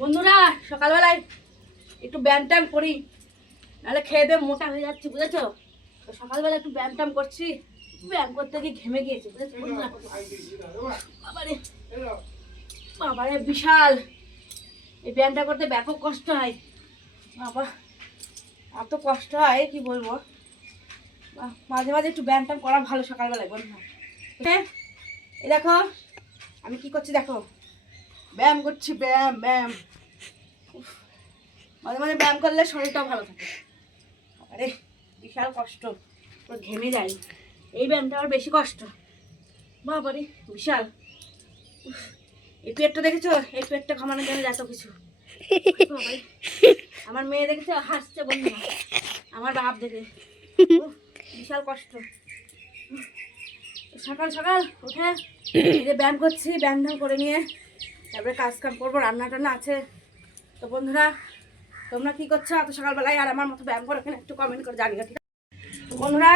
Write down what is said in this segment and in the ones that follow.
বন্ধুরা, সকালবেলায় একটু ব্যায়াম ট্যাম করি, নাহলে খেয়ে দিয়ে মোটা হয়ে যাচ্ছি, বুঝেছ? তো সকালবেলা একটু ব্যায়াম ট্যাম করছি ব্যায়াম করতে গিয়ে ঘেমে গিয়েছি, বুঝেছ? বাবারে বাবারে, বিশাল। এই ব্যায়ামটা করতে ব্যাপক কষ্ট হয়। বাবা, এত কষ্ট হয়, কি বলব? মাঝে মাঝে একটু ব্যায়াম ট্যাম করা ভালো সকালবেলায়, বন্ধুরা। হ্যাঁ এই দেখো, আমি কি করছি দেখো। ব্যায়াম করছি, ব্যায়াম ব্যায়াম। মাঝে মাঝে ব্যায়াম করলে শরীরটাও ভালো থাকে। আরে, বিশাল কষ্ট। পুরো ঘেমে যাই। এই ব্যায়ামটা আমার বেশি কষ্ট। বাবারে, বিশাল। এই পেটটা দেখেছ? এই পেটটা ঘামানোর জন্য এত কিছু। আমার মেয়ে দেখেছ, হাসছে বন্ধুরা। আমার বাপ দেখে। বিশাল কষ্ট। সকাল সকাল উঠে ব্যায়াম করছি ব্যায়াম করে নিয়ে তারপরে কাজ কাম করব রান্না টান্না আছে। তো বন্ধুরা, তোমরা কি করছ? এত সকালবেলায় আর আমার মতো ব্যায়াম করো কিনা একটু কমেন্ট করে জানিও, ঠিক আছে? বন্ধুরা,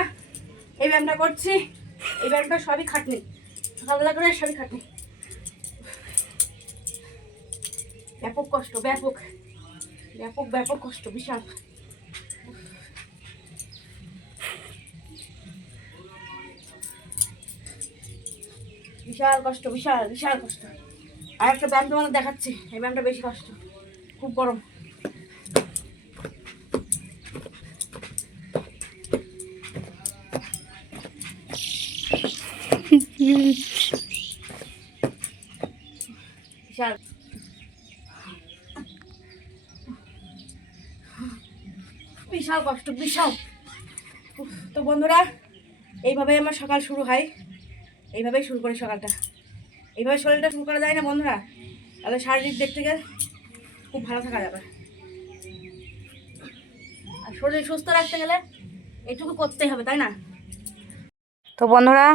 এই ব্যায়ামটা করছি। এই ব্যায়ামটা সবই খাটনি। সকালবেলা করে সবই খাটনি। ব্যাপক কষ্ট, ব্যাপক। ব্যাপক ব্যাপক কষ্ট, বিশাল। বিশাল কষ্ট, বিশাল বিশাল কষ্ট। আর একটা ব্যায়াম তোমাদের দেখাচ্ছি। এই ব্যায়ামটা বেশি কষ্ট। খুব গরম। বিশাল। বিশাল কষ্ট, বিশাল। তো বন্ধুরা এইভাবে আমার সকাল শুরু হয়। এইভাবেই শুরু করি সকালটা। এইভাবে শরীরটা শুরু করা যায় না বন্ধুরা? তাহলে শারীরিক দিক থেকে খুব ভালো থাকা যাবে। আর শরীর সুস্থ রাখতে গেলে এইটুকু করতেই হবে, তাই না? তো বন্ধুরা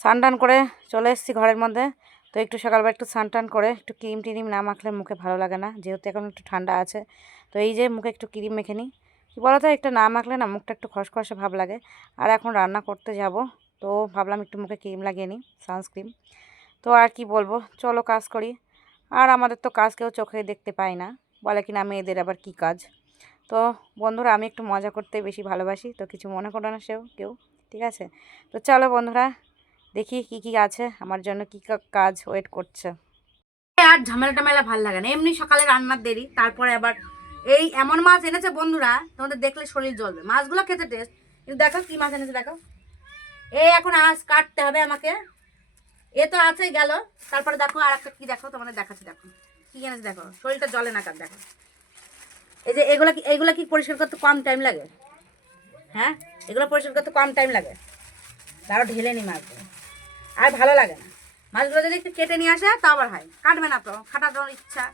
স্নান টান করে চলে এসেছি ঘরের মধ্যে। তো একটু সকালবেলা একটু স্নান টান করে একটু ক্রিম টিরিম না মাখলে মুখে ভালো লাগে না, যেহেতু এখন একটু ঠান্ডা আছে। তো এই যে মুখে একটু ক্রিম মেখে নিই। কী বলো তো একটা না মাখলে না মুখটা একটু খসখসে ভাব লাগে। আর এখন রান্না করতে যাব, তো ভাবলাম একটু মুখে ক্রিম লাগিয়ে নিই, সানস্ক্রিন। তো আর কি বলব? চলো কাজ করি। আর আমাদের তো কাজ কেউ চোখে দেখতে পায় না। বলে কি না মেয়েদের আবার কি কাজ? তো বন্ধুরা, আমি একটু মজা করতে বেশি ভালোবাসি, তো কিছু মনে করো না সেও কেউ, ঠিক আছে? তো চলো বন্ধুরা, দেখি কি কি আছে, আমার জন্য কি কাজ ওয়েট করছে। আর ঝামেলা টামেলা ভালো লাগে না। এমনি সকালে রান্নার দেরি, তারপরে আবার এই এমন মাছ এনেছে বন্ধুরা, তোমাদের দেখলে শরীর জ্বলবে। মাছগুলো খেতে টেস্ট কিন্তু দেখো কি মাছ এনেছে দেখো। এই এখন আজ কাটতে হবে আমাকে। এ তো আছে, গেল। তারপরে দেখো আর একটা কি দেখো, তোমাদের দেখাচ্ছি, দেখো। কি এনেছে দেখো, শরীরটা জলে না কার দেখো। এই যে এগুলো কি এগুলো কি পরিষ্কার করতে কম টাইম লাগে? হ্যাঁ? এগুলো পরিষ্কার করতে কম টাইম লাগে? তারও ঢেলে নি মাছগুলো। আর ভালো লাগে না। মাছগুলো যদি একটু কেটে নিয়ে আসে তা আবার হয়। কাটবে না তো খাটানোর ইচ্ছা।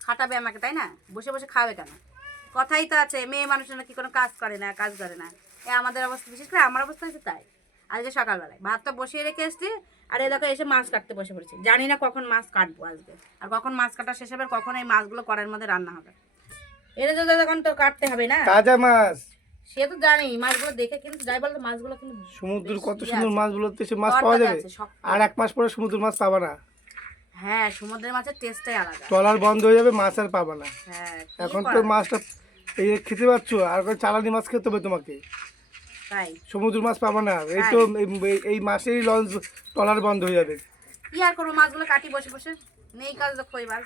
খাটাবে আমাকে, তাই না? বসে বসে খাবে কেন? কথাই তো আছে, মেয়ে মানুষের নাকি কোনো কাজ করে না, কাজ করে না। এ আমাদের অবস্থা বিশেষ করে, আমার অবস্থা হচ্ছে তাই। আজকে সকালবেলায়। ভাতটা বসিয়ে রেখে এসছি আর এই দেখো এসে মাছ কাটতে বসে পড়েছি। জানি না কখন মাছ কাটবো আজকে আর কখন মাছ কাটা শেষ হবে কখন এই মাছগুলো কড়াইয়ের মধ্যে রান্না হবে। এটা তো তখন তো কাটতে হবে না। তাজা মাছ। সে তো জানি মাছগুলো দেখে কিন্তু যাই বলতো মাছগুলো কিন্তু সমুদ্রের কত সুন্দর ইয়ে আছে। মাছগুলোতে সে মাছ পাওয়া যাবে। আর এক মাস পরে সমুদ্রের মাছ পাবা না। হ্যাঁ সমুদ্রের মাছের টেস্টটাই আলাদা। ট্রলার বন্ধ হয়ে যাবে মাছ আর পাবা না। হ্যাঁ এখন তো মাছটা এই খেতে পাচ্ছ আর চালানি মাছ খেতে হবে তোমাকে। তাই। সমুদ্রের মাছ পাবো না। এই তো এই- মাসেই লঞ্চ ট্রলার বন্ধ হয়ে যাবে। কি আর করব? মাছগুলো কাটি বসে বসে। নেই কাজ দেখো এবার।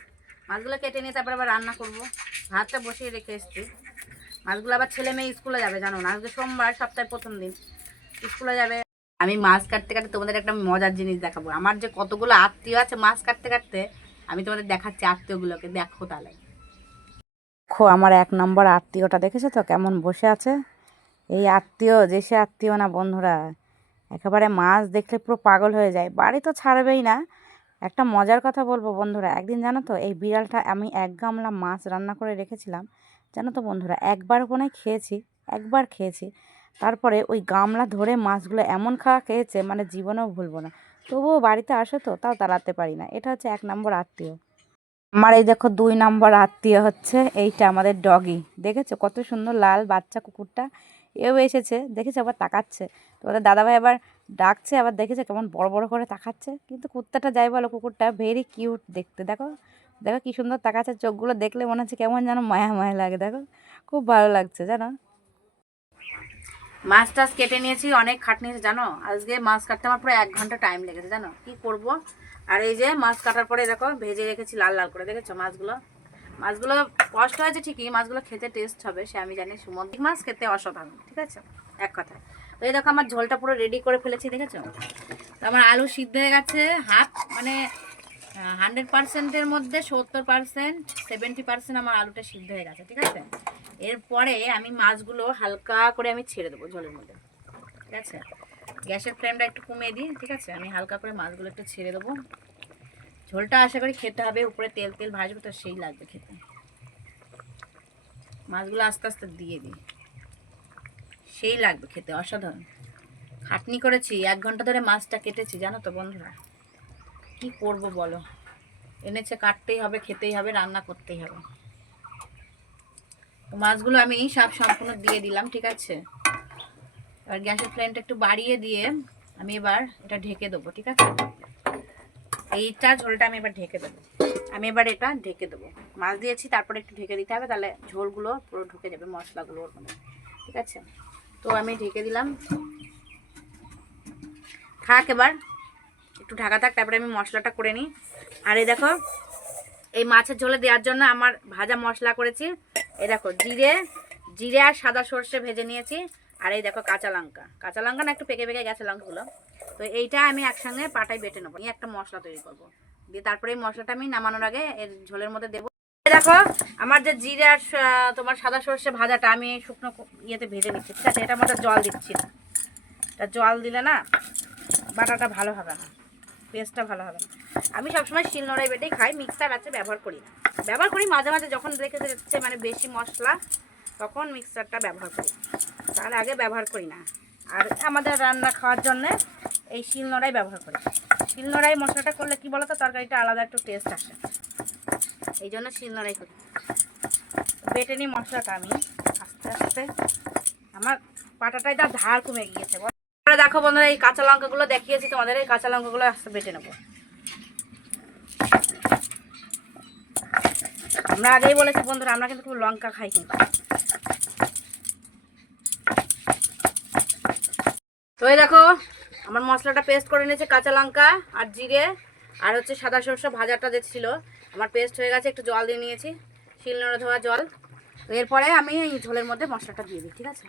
মাছগুলো কেটে নিয়ে তারপর আবার রান্না করব। ভাতটা বসিয়ে রেখে এসছি। মাছগুলো আবার ছেলে মেয়ে স্কুলে যাবে জানো না? আজকে সোমবার সপ্তাহের প্রথম দিন। স্কুলে যাবে। আমি মাছ কাটতে কাটতে তোমাদের একটা মজার জিনিস দেখাবো। আমার যে কতগুলো আত্মীয় আছে মাছ কাটতে কাটতে আমি তোমাদের দেখাচ্ছি আত্মীয়গুলোকে। দেখো তাহলে। দেখো আমার এক নম্বর আত্মীয়টা দেখেছ তো? কেমন বসে আছে? এই আত্মীয়, যে সে আত্মীয় না বন্ধুরা, একেবারে মাছ দেখলে পুরো পাগল হয়ে যায়। বাড়ি তো ছাড়বেই না। একটা মজার কথা বলব বন্ধুরা, একদিন জানো তো, এই বিড়ালটা আমি এক গামলা মাছ রান্না করে রেখেছিলাম। জানো তো বন্ধুরা, একবার ওখানে খেয়েছি, একবার খেয়েছি। তারপরে ওই গামলা ধরে মাছগুলো এমন খাওয়া খেয়েছে মানে জীবনেও ভুলবো না। তবুও বাড়িতে আসে তো, তাও তাড়াতে পারি না। এটা হচ্ছে এক নম্বর আত্মীয়। আমার এই দেখো দুই নম্বর আত্মীয় হচ্ছে, এইটা আমাদের ডগি। দেখেছ কত সুন্দর লাল বাচ্চা কুকুরটা? এও এসেছে, দেখেছে আবার তাকাচ্ছে। তো ওদের দাদাভাই আবার ডাকছে, আবার দেখেছে কেমন বড় বড় করে তাকাচ্ছে। কিন্তু কুত্তাটা যাই বলো, কুকুরটা ভেরি কিউট দেখতে, দেখো? দেখো কি সুন্দর তাকাচ্ছে, চোখগুলো দেখলে মনে হচ্ছে কেমন যেন মায়া মায়া লাগে, দেখো? খুব ভালো লাগছে, জানো? মাছ টাছ কেটে নিয়েছি, অনেক খাট নিয়েছি জানো? আজকে মাছ কাটতে আমার পুরো এক ঘণ্টা টাইম লেগেছে, জানো? কি করব? আর এই যে মাছ কাটার পরে দেখো, ভেজে রেখেছি লাল লাল করে, দেখেছ মাছগুলো? মাছগুলো কষ্ট হয়েছে ঠিকই, মাছগুলো খেতে টেস্ট হবে, সে আমি জানি সুমন্দিক মাছ খেতে অসাধারণ, ঠিক আছে? এক কথায়। তো এই দেখো আমার ঝোলটা পুরো রেডি করে ফেলেছি, দেখেছ? তো আমার আলু সিদ্ধ হয়ে গেছে, হাফ মানে হান্ড্রেড পার্সেন্টের মধ্যে সত্তর পার্সেন্ট সেভেন্টি পার্সেন্ট আমার আলুটা সিদ্ধ হয়ে গেছে, ঠিক আছে? এরপরে আমি মাছগুলো হালকা করে আমি ছেড়ে দেবো ঝোলের মধ্যে, ঠিক আছে? গ্যাসের ফ্লেমটা একটু কমিয়ে দিই, ঠিক আছে? আমি হালকা করে মাছগুলো একটু ছেড়ে দেবো। ঝোলটা আশা করি খেতে হবে, উপরে তেল তেল ভাজবে তো সেই লাগবে খেতে। মাছগুলো আস্তে আস্তে দিয়ে দিই। সেই লাগবে খেতে, অসাধারণ। খাটনি করেছি, এক ঘণ্টা ধরে মাছটা কেটেছি, জানো তো বন্ধুরা? কি করব বলো? এনেছে কাটতেই হবে, খেতেই হবে, রান্না করতেই হবে। মাছগুলো আমি সব সম্পূর্ণ দিয়ে দিলাম, ঠিক আছে? এবার গ্যাসের ফ্লেমটা একটু বাড়িয়ে দিয়ে আমি এবার এটা ঢেকে দেবো, ঠিক আছে? এইটা ঝোলটা আমি এবার ঢেকে দেবো। আমি এবার এটা ঢেকে দেবো। মাছ দিয়েছি, তারপরে একটু ঢেকে দিতে হবে, তাহলে ঝোলগুলো পুরো ঢুকে যাবে, মশলাগুলো ওর মধ্যে। ঠিক আছে? তো আমি ঢেকে দিলাম। থাক এবার, একটু ঢাকা থাক, তারপরে আমি মশলাটা করে নিই। আর এই দেখো, এই মাছের ঝোলে দেওয়ার জন্য আমার ভাজা মশলা করেছি। এই দেখো, জিরে জিরে আর সাদা সর্ষে ভেজে নিয়েছি। আর এই দেখো কাঁচা লঙ্কা। কাঁচা লঙ্কা না, একটু পেকে পেকে গেছে লঙ্কাগুলো। তো এইটা আমি একসঙ্গে পাটায় বেটে নেব। নিয়ে একটা মশলা তৈরি করব। দিয়ে তারপরে এই মশলাটা আমি নামানোর আগে এর ঝোলের মধ্যে দেবো। দেখো, আমার যে জিরে তোমার সাদা সর্ষে ভাজাটা আমি শুকনো ইয়েতে ভেজে নিচ্ছি, ঠিক আছে? এটার মধ্যে জল দিচ্ছি না। এটা জল দিলে না বাটাটা ভালো হবে না পেস্টটা ভালো হবে না। আমি সবসময় শিলনোড়াই বেটেই খাই মিক্সার আছে, ব্যবহার করি না। ব্যবহার করি, মাঝে মাঝে যখন দেখে যাচ্ছে মানে বেশি মশলা, তখন মিক্সারটা ব্যবহার করি। তার আগে ব্যবহার করি না। আর আমাদের রান্না খাওয়ার জন্য এই শিলনোড়াই ব্যবহার করি। শিলনোড়াই মশলাটা করলে কি বলো তো তরকারিটা আলাদা একটু টেস্ট আসে। এই জন্য শিলনোড়াই করি। বেটে নিই মশলাটা আমি। আস্তে আস্তে আমার পাটাটাই দা ধার কমে গিয়েছে। দেখো বন্ধুরা, এই কাঁচা লঙ্কাগুলো দেখিয়েছি, তোমাদের এই কাঁচা লঙ্কাগুলো আস্তে বেটে নেব। আমরা আগেই বলেছি বন্ধুরা, আমরা কিন্তু খুব লঙ্কা খাই কিন্তু। তো দেখো আমার মশলাটা পেস্ট করে নিয়েছে কাঁচা লঙ্কা আর জিরে, আর হচ্ছে সাদা সরষে ভাজাটা যে ছিল, আমার পেস্ট হয়ে গেছে, একটু জল দিয়ে নিয়েছি শিলনোড়া ধোয়া জল। এরপরে আমি এই ঝোলের মধ্যে মশলাটা দিয়ে দিই, ঠিক আছে?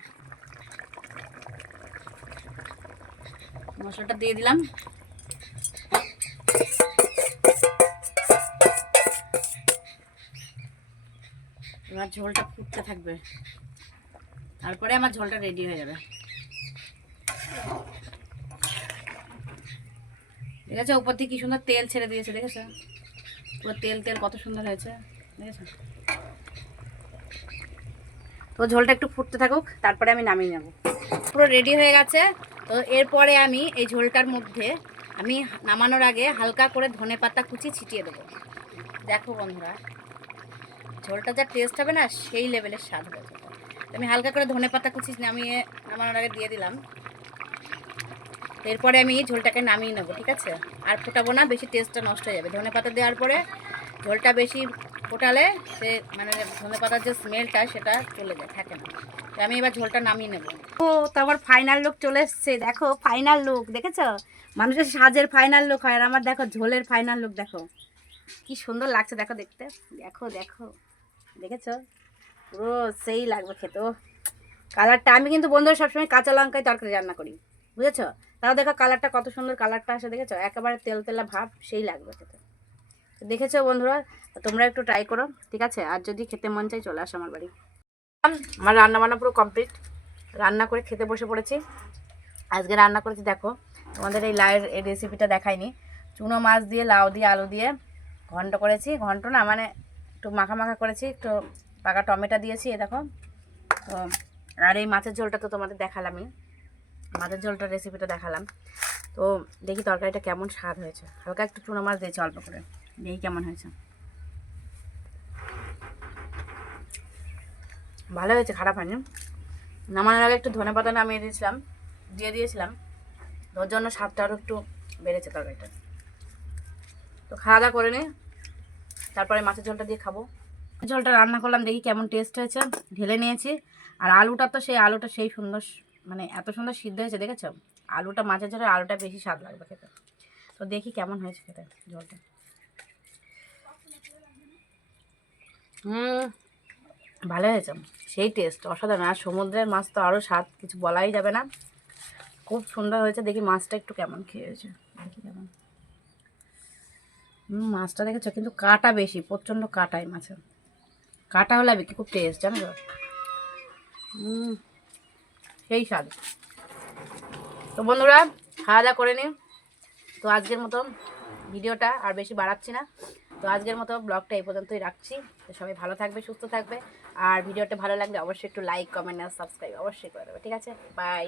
মশলাটা দিয়ে দিলাম। এবার ঝোলটা ফুটতে থাকবে। তারপরে আমার ঝোলটা রেডি হয়ে যাবে। দেখেছ উপর থেকে কি সুন্দর তেল ছেড়ে দিয়েছে, দেখেছ? পুরো তেল তেল কত সুন্দর হয়েছে, দেখেছ? তো ঝোলটা একটু ফুটতে থাকুক, তারপরে আমি নামিয়ে নেব। পুরো রেডি হয়ে গেছে, তো এরপরে আমি এই ঝোলটার মধ্যে আমি নামানোর আগে হালকা করে ধনে পাতা কুচি ছিটিয়ে দেবো। দেখো বন্ধুরা, ঝোলটা যা টেস্ট হবে না, সেই লেভেলের স্বাদ হবে আমি হালকা করে ধনে পাতা কুচি নামিয়ে নামানোর আগে দিয়ে দিলাম। এরপরে আমি ঝোলটাকে নামিয়ে নেব, ঠিক আছে? আর ফোটাবো না, বেশি টেস্টটা নষ্ট হয়ে যাবে। ধনে পাতা দেওয়ার পরে ঝোলটা বেশি ফোটালে সে মানে ধনে পাতার যে স্মেলটা সেটা চলে যায়, থাকে না। তো আমি এবার ঝোলটা নামিয়ে নেব। ও, তো আবার ফাইনাল লুক চলে এসছে। দেখো ফাইনাল লুক দেখেছ? মানুষের সাজের ফাইনাল লুক হয়, আর আমার দেখো, ঝোলের ফাইনাল লুক দেখো। কি সুন্দর লাগছে, দেখো দেখতে। দেখো দেখো। দেখেছ? পুরো সেই লাগবে খেতে কালারটা আমি কিন্তু বন্ধুরা সবসময় কাঁচা লঙ্কায় তরকারি রান্না করি। বুঝেছ? তাও দেখো কালারটা কত সুন্দর কালারটা আসে, দেখেছ? একেবারে তেল তেলা ভাব, সেই লাগবে খেতে। দেখেছ বন্ধুরা? তোমরা একটু ট্রাই করো, ঠিক আছে? আর যদি খেতে মন চাই চলে আসো আমার বাড়ি। আমার রান্না বান্না পুরো কমপ্লিট রান্না করে খেতে বসে পড়েছি। আজকে রান্না করেছি, দেখো, তোমাদের এই লাউয়ের এই রেসিপিটা দেখাইনি। চুনো মাছ দিয়ে, লাউ দিয়ে, আলু দিয়ে ঘন্ট করেছি। ঘন্ট না মানে একটু মাখা মাখা করেছি, একটু পাকা টমেটো দিয়েছি এ দেখো। তো, আর এই মাছের ঝোলটা তো তোমাদের দেখালামই। মাছের ঝোলটার রেসিপিটা দেখালাম। তো দেখি তরকারিটা কেমন স্বাদ হয়েছে। হালকা একটু চুনো মাছ দিয়েছি অল্প করে। দেখি কেমন হয়েছে। ভালো হয়েছে, খারাপ হয়নি। নামানোর আগে একটু ধনে পাতা নামিয়ে দিয়েছিলাম, দিয়ে দিয়েছিলাম। ওর জন্য স্বাদটা আরও একটু বেড়েছে তরকারিটা। তো খাওয়া দাওয়া করে নি, তারপরে মাছের ঝোলটা দিয়ে খাব। ঝোলটা রান্না করলাম, দেখি কেমন টেস্ট হয়েছে। ঢেলে নিয়েছি। আর আলুটা তো সেই, আলুটা সেই সুন্দর মানে এত সুন্দর সিদ্ধ হয়েছে, দেখেছ? আলুটা মাছের ঝোলের আলুটা বেশি স্বাদ লাগবে খেতে। তো দেখি কেমন হয়েছে খেতে ঝোলটা। হুম, ভালো হয়েছে। সেই টেস্ট অসাধারণ। আর সমুদ্রের মাছ তো আরও স্বাদ, কিছু বলাই যাবে না। খুব সুন্দর হয়েছে, দেখি মাছটা একটু কেমন খেয়েছে। দেখি কেমন। মাছটা দেখেছ? কিন্তু কাটা বেশি, প্রচণ্ড কাটাই মাছের। কাটা হলে কি খুব টেস্ট জানো হুম। সেই স্বাদ। তো বন্ধুরা খাওয়া দাওয়া করে নিন। তো আজকের মতো ভিডিওটা আর বেশি বাড়াচ্ছি না। তো আজকের মতো ব্লগটা এই পর্যন্তই রাখছি। তো সবাই ভালো থাকবে, সুস্থ থাকবে। আর ভিডিওটা ভালো লাগলে অবশ্যই একটু লাইক কমেন্ট আর সাবস্ক্রাইব অবশ্যই করে দেবে, ঠিক আছে? বাই